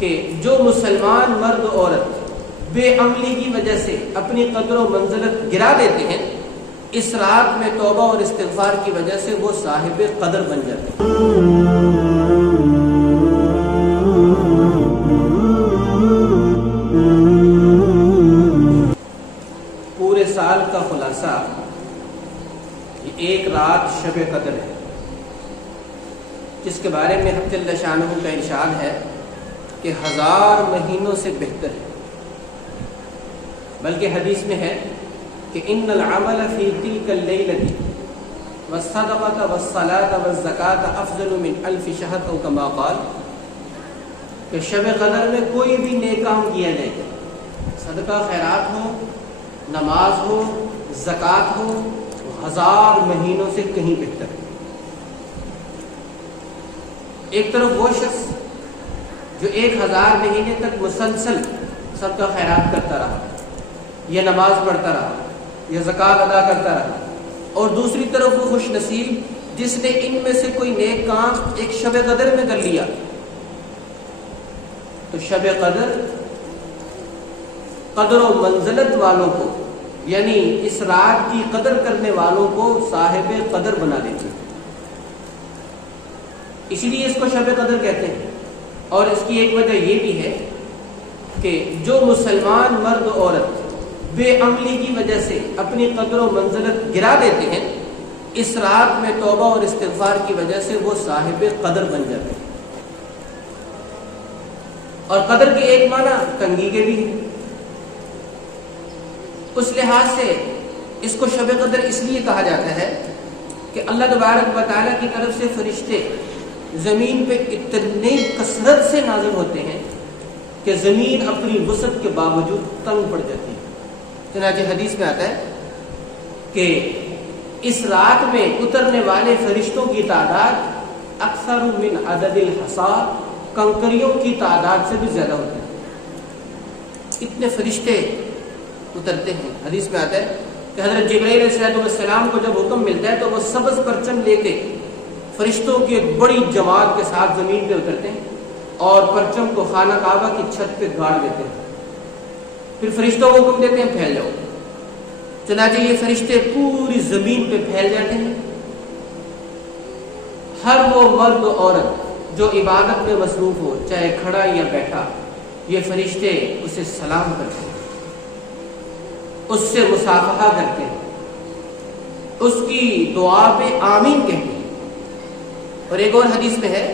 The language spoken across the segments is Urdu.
کہ جو مسلمان مرد و عورت بے عملی کی وجہ سے اپنی قدر و منزلت گرا دیتے ہیں، اس رات میں توبہ اور استغفار کی وجہ سے وہ صاحب قدر بن جاتے ہیں۔ پورے سال کا خلاصہ یہ ایک رات شب قدر ہے، جس کے بارے میں حق جل شانہ کا ارشاد ہے کہ 1000 مہینوں سے بہتر ہے۔ بلکہ حدیث میں ہے کہ ان العمل فی تلک اللیلۃ والصدقۃ والصلاۃ والزکاۃ افضل من 1000 شہر او کما قال، کہ شب قدر میں کوئی بھی نیک کام کیا جائے، صدقہ خیرات ہو، نماز ہو، زکوٰۃ ہو، 1000 مہینوں سے کہیں بہتر ہے۔ ایک طرف وہ شخص جو 1000 مہینے تک مسلسل صدقہ خیرات کرتا رہا، یا نماز پڑھتا رہا، یا زکوٰۃ ادا کرتا رہا، اور دوسری طرف وہ خوش نصیب جس نے ان میں سے کوئی نیک کام ایک شب قدر میں کر لیا۔ تو شب قدر قدر و منزلت والوں کو، یعنی اس رات کی قدر کرنے والوں کو صاحب قدر بنا دیتی ہے، اسی لیے اس کو شب قدر کہتے ہیں۔ اور اس کی ایک وجہ یہ بھی ہے کہ جو مسلمان مرد و عورت بے عملی کی وجہ سے اپنی قدر و منزلت گرا دیتے ہیں، اس رات میں توبہ اور استغفار کی وجہ سے وہ صاحب قدر بن جاتے ہیں۔ اور قدر کے ایک معنی تنگی کے بھی ہیں، اس لحاظ سے اس کو شب قدر اس لیے کہا جاتا ہے کہ اللہ تبارک و تعالیٰ کی طرف سے فرشتے زمین پہ اتنے کثرت سے نازل ہوتے ہیں کہ زمین اپنی وسعت کے باوجود تنگ پڑ جاتی ہے۔ چنانچہ حدیث میں آتا ہے کہ اس رات میں اترنے والے فرشتوں کی تعداد اکثر من عدد الحصا، کنکریوں کی تعداد سے بھی زیادہ ہوتی ہے، اتنے فرشتے اترتے ہیں۔ حدیث میں آتا ہے کہ حضرت جبرائیل علیہ السلام کو جب حکم ملتا ہے تو وہ سبز پرچم لے کے فرشتوں کی ایک بڑی جماعت کے ساتھ زمین پہ اترتے ہیں اور پرچم کو خانہ کعبہ کی چھت پہ گاڑ دیتے ہیں، پھر فرشتوں کو حکم دیتے ہیں پھیل جاؤ۔ چنانچہ یہ فرشتے پوری زمین پہ پھیل جاتے ہیں۔ ہر وہ مرد و عورت جو عبادت میں مصروف ہو، چاہے کھڑا یا بیٹھا، یہ فرشتے اسے سلام کرتے ہیں، اس سے مصافحہ کرتے ہیں، اس کی دعا پہ آمین کہتے ہیں۔ اور ایک اور حدیث میں ہے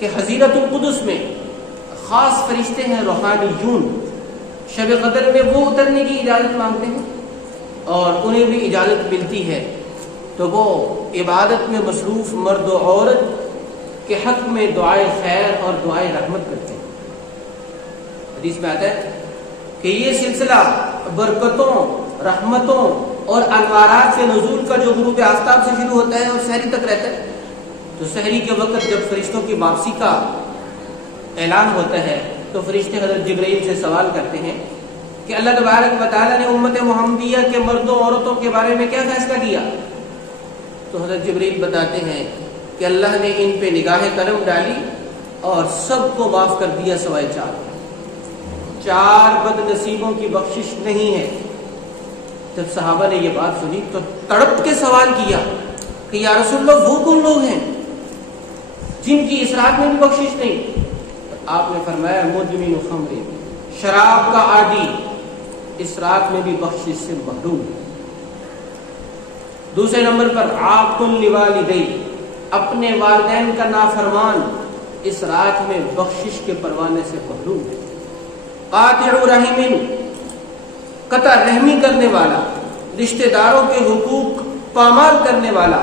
کہ حضیرت القدس میں خاص فرشتے ہیں روحانیون، شب قدر میں وہ اترنے کی اجازت مانگتے ہیں اور انہیں بھی اجازت ملتی ہے تو وہ عبادت میں مصروف مرد و عورت کے حق میں دعائے خیر اور دعائے رحمت کرتے ہیں۔ حدیث میں آتا ہے کہ یہ سلسلہ برکتوں، رحمتوں اور انوارات سے نزول کا جو غروب آفتاب سے شروع ہوتا ہے اور سحری تک رہتا ہے، تو سحری کے وقت جب فرشتوں کی واپسی کا اعلان ہوتا ہے تو فرشتے حضرت جبرائیل سے سوال کرتے ہیں کہ اللہ تبارک و تعالیٰ نے امت محمدیہ کے مردوں عورتوں کے بارے میں کیا فیصلہ کیا؟ تو حضرت جبرائیل بتاتے ہیں کہ اللہ نے ان پہ نگاہ کرم ڈالی اور سب کو معاف کر دیا سوائے 4 بد نصیبوں کی بخشش نہیں ہے۔ جب صحابہ نے یہ بات سنی تو تڑپ کے سوال کیا کہ یا رسول اللہ وہ کون لوگ ہیں جن کی اس رات میں بھی بخشش نہیں؟ آپ نے فرمایا مدمن خمر، شراب کا عادی اس رات میں بھی بخشش سے محروم ہے۔ دوسرے نمبر پر عاق لوالدی، اپنے والدین کا نافرمان اس رات میں بخشش کے پروانے سے محروم ہے۔ قاطع رحم، قطع رحمی کرنے والا، رشتہ داروں کے حقوق پامال کرنے والا،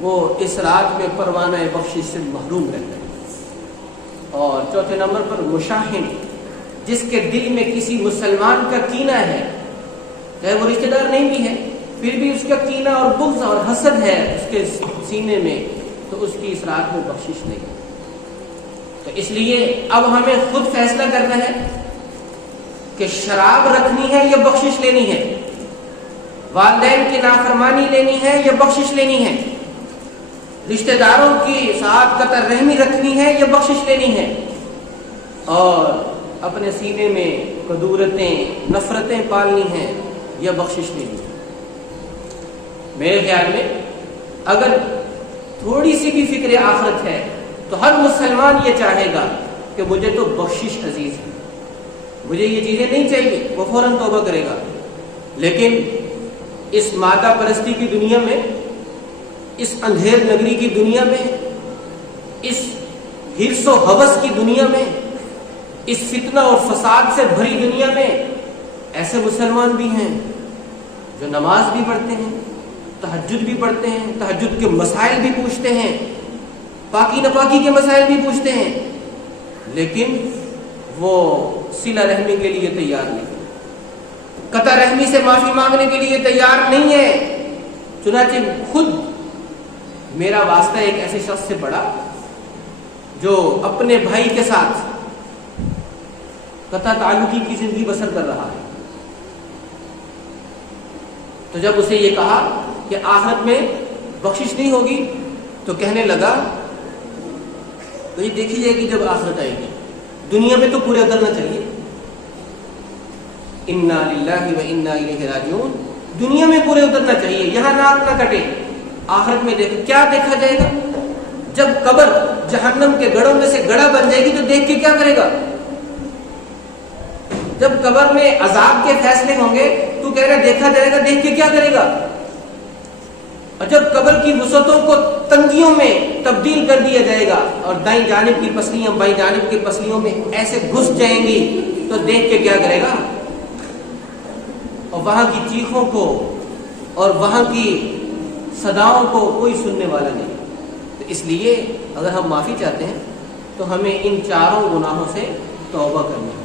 وہ اس رات میں پروانہ بخشش سے محروم رہتا ہے۔ اور چوتھے نمبر پر مشاہن، جس کے دل میں کسی مسلمان کا کینہ ہے، چاہے وہ رشتہ دار نہیں بھی ہے پھر بھی اس کا کینہ اور بغض اور حسد ہے اس کے سینے میں، تو اس کی اس رات میں بخشش نہیں۔ تو اس لیے اب ہمیں خود فیصلہ کرنا ہے کہ شراب رکھنی ہے یا بخشش لینی ہے، والدین کی نافرمانی لینی ہے یا بخشش لینی ہے، رشتہ داروں کی ساتھ قطع رحمی رکھنی ہے یا بخشش لینی ہے، اور اپنے سینے میں کدورتیں نفرتیں پالنی ہیں، یا بخشش نہیں ہے۔ میرے خیال میں اگر تھوڑی سی بھی فکر آخرت ہے تو ہر مسلمان یہ چاہے گا کہ مجھے تو بخشش عزیز ہے، مجھے یہ چیزیں نہیں چاہیے، وہ فوراً توبہ کرے گا۔ لیکن اس مادہ پرستی کی دنیا میں، اس اندھیر نگری کی دنیا میں، اس حرص و ہوس کی دنیا میں، اس فتنہ اور فساد سے بھری دنیا میں ایسے مسلمان بھی ہیں جو نماز بھی پڑھتے ہیں، تہجد بھی پڑھتے ہیں، تہجد کے مسائل بھی پوچھتے ہیں، پاکی ناپاکی کے مسائل بھی پوچھتے ہیں، لیکن وہ صلہ رحمی کے لیے تیار نہیں، قطع رحمی سے معافی مانگنے کے لیے تیار نہیں ہے۔ چنانچہ خود میرا واسطہ ایک ایسے شخص سے پڑا جو اپنے بھائی کے ساتھ قطع تعلقی کی زندگی بسر کر رہا ہے، تو جب اسے یہ کہا کہ آخرت میں بخشش نہیں ہوگی تو کہنے لگا تو یہ دیکھی جائے گی جب آخرت آئے گی، دنیا میں تو پورے اترنا چاہیے، انا للہ و انا الیہ راجعون، دنیا میں پورے اترنا چاہیے، یہاں ناک نہ کٹے۔ آخرت میں کیا دیکھا جائے گا؟ جب قبر جہنم کے گڑھوں میں سے گڑھا بن جائے گی تو دیکھ کے کیا کرے گا؟ جب قبر میں عذاب کے فیصلے ہوں گے تو کہہ رہا دیکھا جائے گا، دیکھ کے کیا کرے گا؟ اور جب قبر کی وسعتوں کو تنگیوں میں تبدیل کر دیا جائے گا اور دائیں جانب کی پسلیاں بائیں جانب کی پسلیوں میں ایسے گھس جائیں گی تو دیکھ کے کیا کرے گا؟ اور وہاں کی چیخوں کو اور وہاں کی صداؤں کو کوئی سننے والا نہیں۔ تو اس لیے اگر ہم معافی چاہتے ہیں تو ہمیں ان چاروں گناہوں سے توبہ کرنی ہے۔